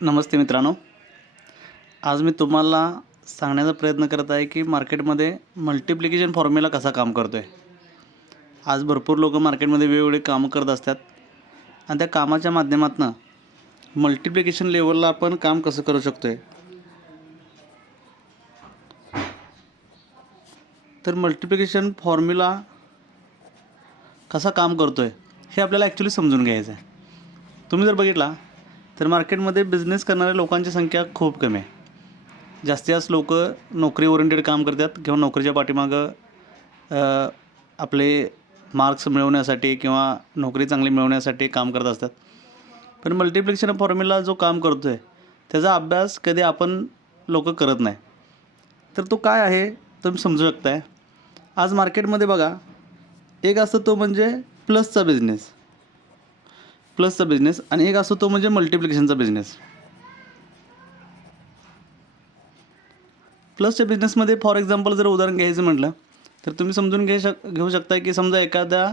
नमस्ते मित्रांनो, आज मी तुम्हाला सांगण्याचा प्रयत्न करत आहे की मार्केटमध्ये मल्टिप्लिकेशन फॉर्म्युला कसा काम करतो आहे. आज भरपूर लोक मार्केटमध्ये वेगवेगळे कामं करत असतात आणि त्या कामाच्या माध्यमातून मल्टिप्लिकेशन लेवलला आपण काम कसं करू शकतो आहे. तर मल्टिप्लिकेशन फॉर्म्युला कसा काम करतो आहे हे आपल्याला ॲक्च्युली समजून घ्यायचं आहे. तुम्ही जर बघितला तर मार्केटमध्ये बिझनेस करणाऱ्या लोकांची संख्या खूप कमी आहे. जास्तीत जास्त लोक नोकरी ओरिएंटेड काम करतात किंवा नोकरीच्या पाठीमागं आपले मार्क्स मिळवण्यासाठी किंवा नोकरी चांगली मिळवण्यासाठी काम करत असतात. पण मल्टिप्लिकेशन फॉर्म्युला जो काम करतो आहे त्याचा अभ्यास कधी आपण लोक करत नाही. तर तो काय आहे तुम्ही समजू शकताय. आज मार्केटमध्ये बघा, एक असतो तो म्हणजे प्लसचा बिझनेस आणि एक असतो तो म्हणजे मल्टिप्लिकेशनचा बिझनेस. प्लसच्या बिझनेसमध्ये फॉर एक्झाम्पल जर उदाहरण घ्यायचं म्हटलं तर तुम्ही समजून घेऊ शकता की समजा एखाद्या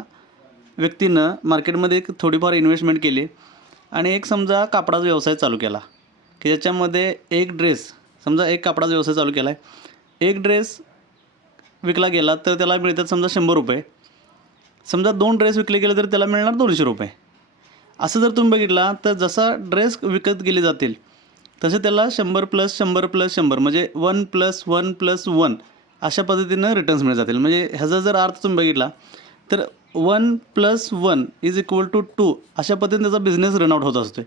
व्यक्तीनं मार्केटमध्ये एक थोडीफार इन्व्हेस्टमेंट केली आणि एक समजा कापडाचा व्यवसाय चालू केला की ज्याच्यामध्ये एक कापडाचा व्यवसाय चालू केला आहे. एक ड्रेस विकला गेला तर त्याला मिळतात समजा 100 रुपये. समजा 2 ड्रेस विकले गेले तर त्याला मिळणार 200 रुपये. असं जर तुम्ही बघितला तर जसा ड्रेस विकत गेले जातील तसे त्याला 100 + 100 + 100 म्हणजे 1 + 1 + 1 अशा पद्धतीनं रिटर्न्स मिळत जातील. म्हणजे ह्याचा जर अर्थ तुम्ही बघितला तर 1 + 1 = 2 अशा पद्धतीने त्याचा बिझनेस रनआउट होत असतो.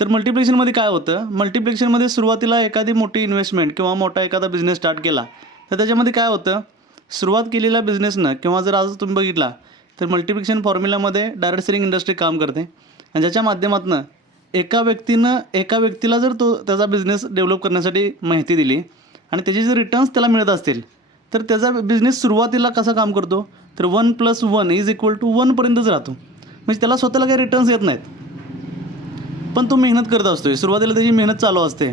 तर मल्टिप्लिकेशनमध्ये काय होतं, मल्टिप्लिकेशनमध्ये सुरुवातीला एखादी मोठी इन्व्हेस्टमेंट किंवा मोठा एखादा बिझनेस स्टार्ट केला तर त्याच्यामध्ये काय होतं, सुरुवात केलेल्या बिझनेसनं किंवा जर आज तुम्ही बघितला तर मल्टिप्लिकेशन फॉर्म्युलामध्ये डायरेक्ट सेलिंग इंडस्ट्री काम करते आणि ज्याच्या माध्यमातून एका व्यक्तीला जर तो त्याचा बिझनेस डेव्हलप करण्यासाठी माहिती दिली आणि त्याचे जे रिटर्न्स त्याला मिळत असतील तर त्याचा बिझनेस सुरुवातीला कसा काम करतो तर 1 + 1 = 1 पर्यंतच राहतो. म्हणजे त्याला स्वतःला काही रिटर्न्स येत नाहीत, पण तो मेहनत करत असतो. सुरुवातीला त्याची मेहनत चालू असते.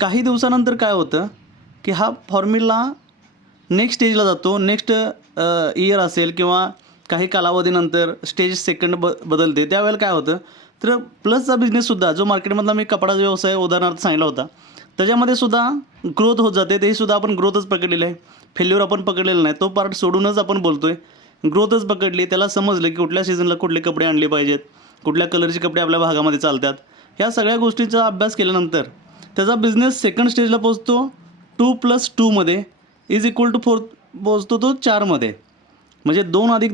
काही दिवसानंतर काय होतं की हा फॉर्म्युला नेक्स्ट स्टेजला जातो. नेक्स्ट इयर असेल किंवा काही कालावधीनंतर स्टेज सेकंड बदलते. त्यावेळेला काय होतं तर प्लसचा बिझनेससुद्धा जो मार्केटमधला मी कपडाचा व्यवसाय उदाहरणार्थ सांगितला होता त्याच्यामध्ये सुद्धा ग्रोथ होत जाते. तेसुद्धा आपण ग्रोथच पकडलेलं आहे, फेल्युअर आपण पकडलेलं नाही. तो पार्ट सोडूनच आपण बोलतो आहे. ग्रोथच पकडली. त्याला समजलं की कुठल्या सीझनला कुठले कपडे आणले पाहिजेत, कुठल्या कलरचे कपडे आपल्या भागामध्ये चालतात. ह्या सगळ्या गोष्टींचा अभ्यास केल्यानंतर त्याचा बिझनेस सेकंड स्टेजला पोचतो 2 + 2 मध्ये = 4 पोचतो तो 4मध्ये. म्हणजे 2 +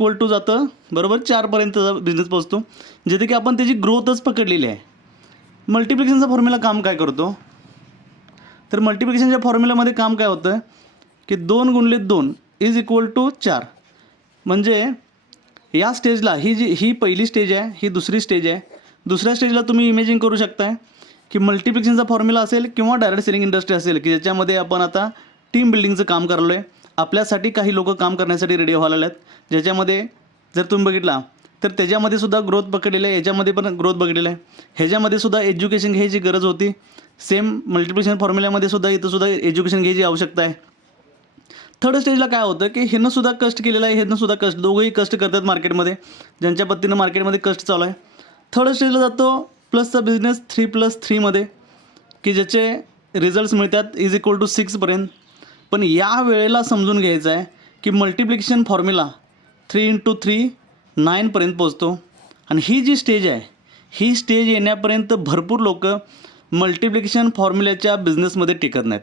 2 जातं बरोबर 4पर्यंतचा बिझनेस पोचतो, जिथे की आपण त्याची ग्रोथच पकडलेली आहे. मल्टिप्लिकेशनचा फॉर्म्युला काम काय करतो तर मल्टिप्लिकेशनच्या फॉर्म्युलामध्ये काम काय होतं की 2 × 2 = 4. म्हणजे या स्टेजला ही पहिली स्टेज आहे, ही दुसरी स्टेज आहे. दुसऱ्या स्टेजला तुम्ही इमेजिन करू शकताय की मल्टिप्लिकेशनचा फॉर्म्युला असेल किंवा डायरेक्ट सेलिंग इंडस्ट्री असेल की ज्याच्यामध्ये आपण आता टीम बिल्डिंगचं काम करलो आहे. आपल्यासाठी काही लोक काम करण्यासाठी रेडी व्हायला आहेत. ज्याच्यामध्ये जर तुम्ही बघितला तर त्याच्यामध्ये सुद्धा ग्रोथ पकडलेलं आहे, याच्यामध्ये पण ग्रोथ बघितलेलं आहे. ह्याच्यामध्ये सुद्धा एज्युकेशन घ्यायची गरज होती. सेम मल्टिप्लिकेशन फॉर्म्युल्यामध्ये सुद्धा इथंसुद्धा एज्युकेशन घ्यायची आवश्यकता आहे. थर्ड स्टेजला काय होतं की ह्यानंसुद्धा कष्ट केलेलं आहे, ह्यानंसुद्धा कष्ट, दोघंही कष्ट करतात मार्केटमध्ये, ज्यांच्या पद्धतीनं मार्केटमध्ये कष्ट चालू आहे. थर्ड स्टेजला जातो प्लसचा बिझनेस 3 + 3 मध्ये की ज्याचे रिझल्ट्स मिळतात = 6 पर्यंत. पण या वेळेला समजून घ्यायचं आहे की मल्टिप्लिकेशन फॉर्म्युला 3 × 3 9 पर्यंत पोचतो. आणि ही जी स्टेज आहे, ही स्टेज येण्यापर्यंत भरपूर लोक मल्टिप्लिकेशन फॉर्म्युल्याच्या बिझनेसमध्ये टिकत नाहीत.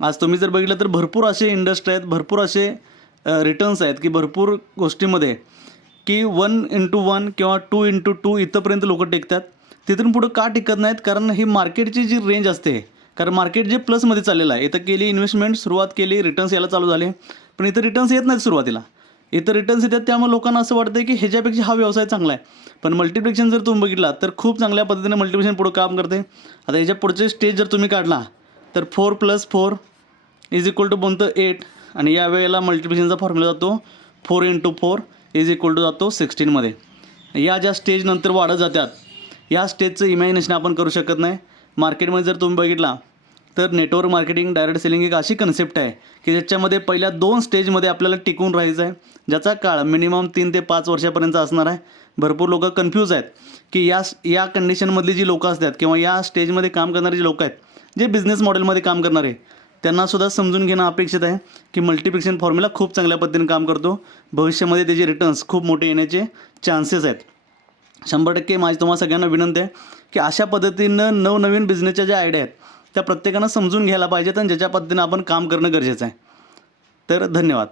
आज तुम्ही जर बघितलं तर भरपूर असे इंडस्ट्री आहेत, भरपूर असे रिटर्न्स आहेत की भरपूर गोष्टीमध्ये की 1 × 1 किंवा 2 × 2 इथंपर्यंत लोक टिकतात. तिथून पुढं का टिकत नाहीत, कारण ही मार्केटची जी रेंज असते, कारण मार्केट जे प्लसमध्ये चाललेलं आहे, इथं केली इन्व्हेस्टमेंट, सुरुवात केली, रिटर्न्स यायला चालू झाले, पण इथं रिटर्न्स येत नाहीत सुरुवातीला. इथं रिटर्न्स येतात त्यामुळे लोकांना असं वाटतं की ह्याच्यापेक्षा हा व्यवसाय चांगला आहे. पण मल्टिप्लिकेशन जर तुम्ही बघितला तर खूप चांगल्या पद्धतीने मल्टिप्लिकेशन पुढं काम करते. आता ह्याच्या पुढचे स्टेज जर तुम्ही काढला तर 4 + 4 बनतं 8 आणि या वेळेला मल्टिप्लिकेशनचा फॉर्म्युला जातो 4 × 4 जातो 16 मध्ये. या ज्या स्टेज नंतर वाढत जातात, या स्टेजचं इमॅजिनेशन आपण करू शकत नाही. मार्केटमध्ये जर तुम्ही बघितला तर नेटवर्क मार्केटिंग, डायरेक्ट सेलिंग एक अशी कन्सेप्ट आहे की ज्याच्यामध्ये पहिल्या 2 स्टेजमध्ये आपल्याला टिकून राहायचं आहे, ज्याचा काळ मिनिमम 3 ते 5 वर्षापर्यंत असणार आहे. भरपूर लोकं कन्फ्यूज आहेत की या कंडिशनमधली जी लोकं असतात किंवा या स्टेजमध्ये काम करणारी जी लोकं आहेत जे बिझनेस मॉडेलमध्ये काम करणारे, त्यांनासुद्धा समजून घेणं अपेक्षित आहे की मल्टिप्लिकेशन फॉर्म्युला खूप चांगल्या पद्धतीने काम करतो. भविष्यामध्ये त्याचे रिटर्न्स खूप मोठे येण्याचे चान्सेस आहेत. 100% माझी तुम्हाला सगळ्यांना विनंती आहे की अशा पद्धतीनं नवनवीन बिझनेसच्या ज्या आयडिया आहेत त्या प्रत्येकानं समजून घ्यायला पाहिजेत आणि ज्याच्या पद्धतीनं आपण काम करणं गरजेचं आहे. तर धन्यवाद.